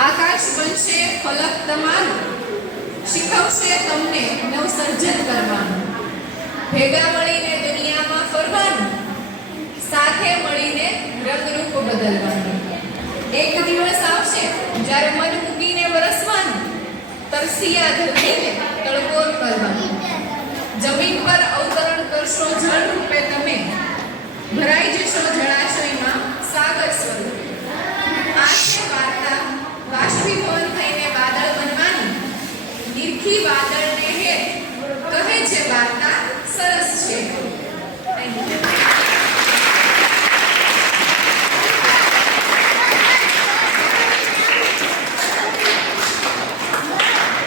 આકાશ બનશે ફલક તમારું. શીખવશે તમને નવસર્જન કરવાનું. ભેગા મળીને દુનિયામાં ફરવાનું. સાથે મળીને રંગરૂપ બદલવાનું. એક દિવસ આવશે જ્યારે મન મૂકીને વરસવાનું. તરસિયા ધરતીને તળકોર કરવાનું જમીન પર અવતરણ કરશો જળ રૂપે તમે. ભરાઈ